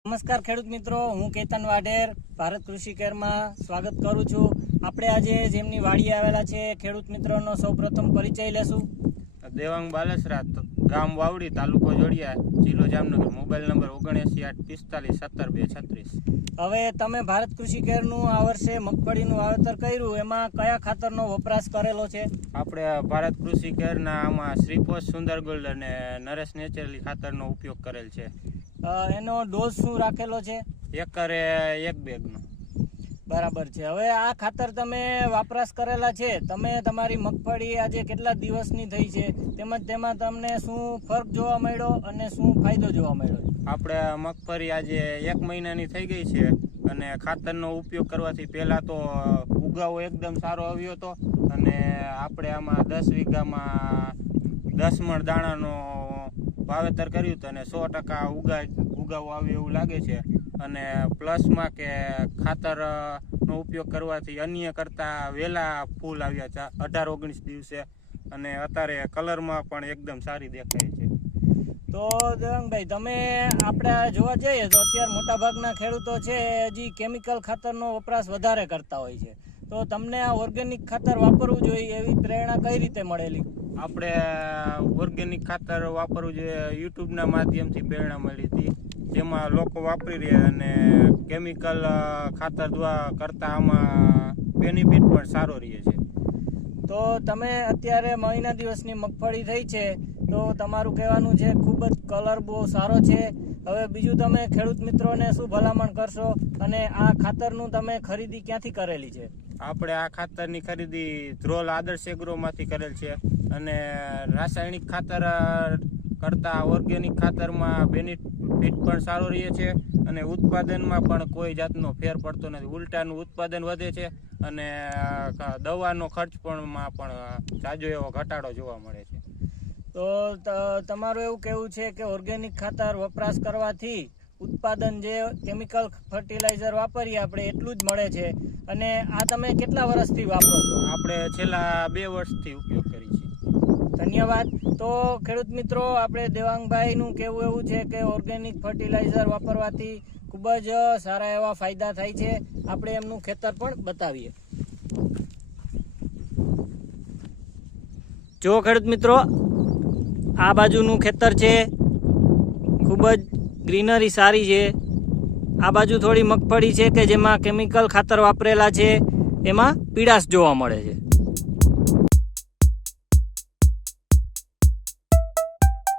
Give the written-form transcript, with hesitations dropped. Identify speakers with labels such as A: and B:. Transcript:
A: નમસ્કાર ખેડૂત મિત્રો, હું કેતન વાઢેર ભારત કૃષિ કેરમાં સ્વાગત કરું છું. આપણે આજે જેમની વાડી આવેલા છે ખેડૂત મિત્રોનો સૌપ્રથમ પરિચય લેશું.
B: દેવાંગ બાલસરા, ગામ વાવડી, તાલુકો જોડિયા, જિલ્લો જામનગર, મોબાઈલ નંબર 7984577236.
A: હવે તમે ભારત કૃષિ કેરનું આ વર્ષે મગફળીનું વાવેતર કર્યું, એમાં કયા ખાતરનો વપરાશ કરેલો છે?
B: આપણે ભારત કૃષિ કેરના આમાં શ્રીપોષ, સુંદર ગોલ્ડ અને નરેશ નેચરલી ખાતરનો ઉપયોગ કરેલ છે.
A: એનો ડોઝ શું રાખેલો છે?
B: એકરે 1 બેગનો.
A: બરાબર છે. હવે આ ખાતર તમે વપરાશ કરેલા છે, તમે તમારી મગફળી આજે કેટલા દિવસની થઈ છે, તેમજ તેમાં તમને શું ફરક જોવા મળ્યો અને શું ફાયદો જોવા મળ્યો?
B: આપણે મગફળી આજે 1 મહિનાની થઈ ગઈ છે અને ખાતરનો ઉપયોગ કરવાથી પહેલાં તો ઉગાવો એકદમ સારો આવ્યો હતો અને આપણે આમાં 10 વીઘામાં 10 મણ દાણાનો વાવેતર કર્યું હતું અને 100% ઉગાવો આવ્યો એવું લાગે છે. અને પ્લસમાં કે ખાતરનો ઉપયોગ કરવાથી અન્ય કરતાં વહેલા ફૂલ આવ્યા છે 18-19 દિવસે અને અત્યારે કલરમાં પણ એકદમ સારી દેખાય છે.
A: તો દેવાંગભાઈ, તમે આપણે જોવા જઈએ તો અત્યારે મોટાભાગના ખેડૂતો છે હજી કેમિકલ ખાતરનો વપરાશ વધારે કરતા હોય છે, તો તમને આ ઓર્ગેનિક ખાતર વાપરવું જોઈએ એવી પ્રેરણા કઈ રીતે મળેલી?
B: આપણે ઓર્ગેનિક ખાતર વાપરવું જોઈએ યુટ્યુબના માધ્યમથી પ્રેરણા મળી હતી, જેમાં લોકો વાપરી રહ્યા અને કેમિકલ ખાતર દ્વારા કરતાં આમાં બેનિફિટ પણ સારો રહે છે.
A: તો તમે અત્યારે મહિના દિવસની મગફળી થઈ છે, તો તમારું કહેવાનું છે ખૂબ જ કલર બહુ સારો છે. હવે બીજું તમે ખેડૂત મિત્રોને શું ભલામણ કરશો અને આ ખાતરનું તમે ખરીદી ક્યાંથી કરેલી છે?
B: આપણે આ ખાતરની ખરીદી ધ્રોલ આદર્શ એગ્રોમાંથી કરેલ છે અને રાસાયણિક ખાતર કરતાં ઓર્ગેનિક ખાતરમાં બેનિફિટ પણ સારો રહે છે અને ઉત્પાદનમાં પણ કોઈ જાતનો ફેર પડતો નથી. ઉલટાનું ઉત્પાદન વધે છે અને દવાનો ખર્ચ પણ જાજો એવો ઘટાડો જોવા મળે છે.
A: તો તમારું એવું કહેવું છે કે ઓર્ગેનિક ખાતર વપરાશ કરવાથી ઉત્પાદન જે કેમિકલ ફર્ટિલાઇઝર વાપરીએ આપણે એટલું જ મળે છે, અને આ તમે કેટલા વર્ષથી વાપરો છો?
B: આપણે છેલ્લા 2 વર્ષથી ઉપયોગ કરી છે.
A: ધન્યવાદ. તો ખેડૂત મિત્રો, આપણે દેવાંગભાઈનું કહેવું એવું છે કે ઓર્ગેનિક ફર્ટિલાઇઝર વાપરવાથી ખૂબ જ સારા એવા ફાયદા થાય છે. આપણે એમનું ખેતર પણ બતાવીએ. જો ખેડૂત મિત્રો, આ બાજુનું ખેતર છે, ખૂબ જ ગ્રીનરી સારી છે. આ બાજુ થોડી મગફળી છે કે જેમાં કેમિકલ ખાતર વાપરેલા છે, એમાં પીળાશ જોવા મળે છે.